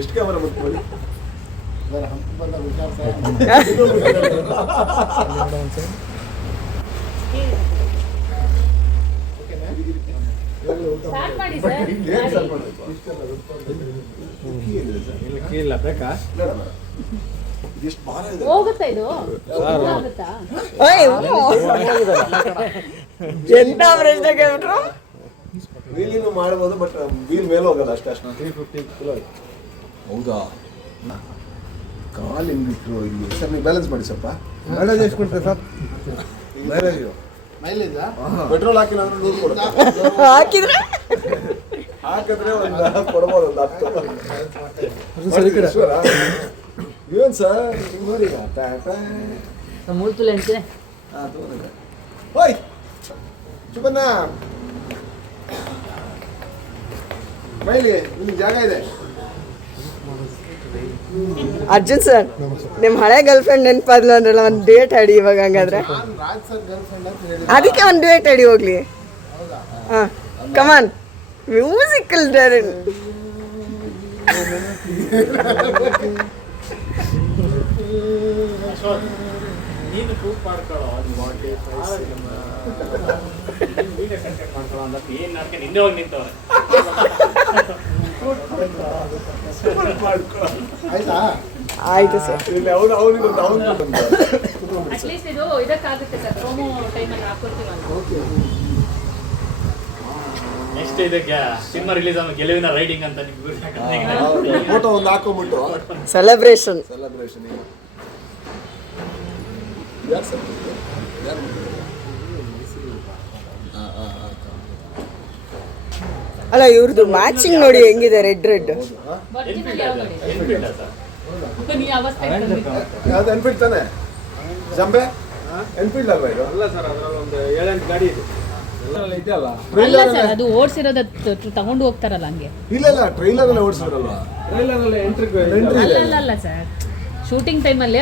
ಎಷ್ಟು ಕ್ಯಾಮರಾ ಬರ್ತೀವಿ ಇಲ್ಲ ಬೇಕಾ ಹೋಗುತ್ತಾ ಇದು ಎಂತ ಪ್ರಶ್ನೆ ಕೇಳ್ಬಿಟ್ರು. ವೀಲಿನೂ ಮಾಡ್ಬೋದು ಬಟ್ ವೀಲ್ ಮೇಲೆ ಹೋಗಲ್ಲ ಅಷ್ಟೇ 350 ಕಿಲೋ. ಹೌದಾ ಕಾಲು ಹೆಂಗಿಟ್ರು ಇಲ್ಲಿ ಸರ್ ನೀವು ಬ್ಯಾಲೆನ್ಸ್ ಮಾಡಿ ಸ್ವಲ್ಪ. ಮೈಲೇಜ್ ಎಷ್ಟು ಕೊಡ್ತಾರೆ ಸರ್? ಮೈಲೇಜ್ ಪೆಟ್ರೋಲ್ ಹಾಕಿಲ್ಲ ಅಂದ್ರೆ 100 ಕೊಡುತ್ತೆ. ಹಾಕಿದ್ರೆ ಒಂದು ಕೊಡ್ಬೋದು ಒಂದು 10. ಏನು ಸರ್ ಈಗ ಹೋಯ್ ಚುಪ್ಪಣ್ಣ ಮೈಲಿ ಇಲ್ಲಿ ಜಾಗ ಇದೆ. ಅರ್ಜುನ್ ಸರ್, ನಿಮ್ ಹಳೆ ಗರ್ಲ್ ಫ್ರೆಂಡ್ ನೆನಪಾದ್ಲು ಅಂದ್ರಲ್ಲ, ಒಂದು ಡೇಟ್ ಆಡಿ ಇವಾಗ. ಹಂಗಾದ್ರೆ ಅದಕ್ಕೆ ಒಂದು ಡೇಟ್ ಆಡಿ ಹೋಗ್ಲಿ. ಹಾ ಕಮಾನ್ ಮ್ಯೂಸಿಕಲ್ ಡೈರೆಕ್ಟ್. ನೀನು ಪ್ರೂಫ್ ಮಾಡ್ಕೊಳ್ಳೋ ವೀಡಿಯೋ ಕಂಟೆಂಟ್ ಮಾಡ್ಕೊಳ್ಳೋ ಅಂತ ಏನು ಮಾಡ್ಕೊಂಡು ಹಿಂದೆ ಹೋಗಿ ನಿಂತವ್ರೆ. ಆಯ್ತಾ? ಆಯ್ತು ಸರ್. ಅಟ್ಲೀಸ್ಟ್ ಇದು ಇದಕ್ಕಾಗುತ್ತೆ ಸರ್, ಪ್ರೋಮೋ ಟೈಮಲ್ಲಿ ಹಾಕೊಡ್ತೀವಲ್ಲ. ನೆಕ್ಸ್ಟ್ ಇದಕ್ಕೆ ಸಿನಿಮಾ ರಿಲೀಸ್ ಆದ ಗೆಲುವಿನ ರೈಡಿಂಗ್ ಅಂತ ನಿಮ್ಗೆ ಫೋಟೋ ಒಂದು ಹಾಕೊಂಡ್ಬಿಟ್ಟು ಸೆಲೆಬ್ರೇಷನ್. ಅಲ್ಲ ಇವ್ರದ್ದು ಮ್ಯಾಚಿಂಗ್ ನೋಡಿ ಹೆಂಗಿದೆ, ರೆಡ್ ರೆಡ್. ಯಾವ್ದು ಎನ್ಫೀಲ್ಡ್ ತಾನೆ ಜಂಬೆ? ಎನ್ಫೀಲ್ಡ್ ಅಲ್ವಾ ಇದು? ಅಲ್ಲ ಸರ್, ಅದರಲ್ಲಿ ಒಂದು 7-8 ಗಾಡಿ ಇದೆ. ಇದೆಯಲ್ಲ ಅಲ್ಲ ಸರ್, ಅದು ಓಡಿಸಿರೋದು ತಗೊಂಡು ಹೋಗ್ತಾರಲ್ಲ ಹಂಗೆ. ಇಲ್ಲ ಟ್ರೈಲರ್ ಅಲ್ಲೇ ಓಡಿಸಿದ್ರಲ್ವಾ? ಟ್ರೈಲರ್ ಅಲ್ಲಿ ಎಂಟ್ರಿ ಅಲ್ಲ ಸರ್, ಶೂಟಿಂಗ್ ಟೈಮಲ್ಲಿ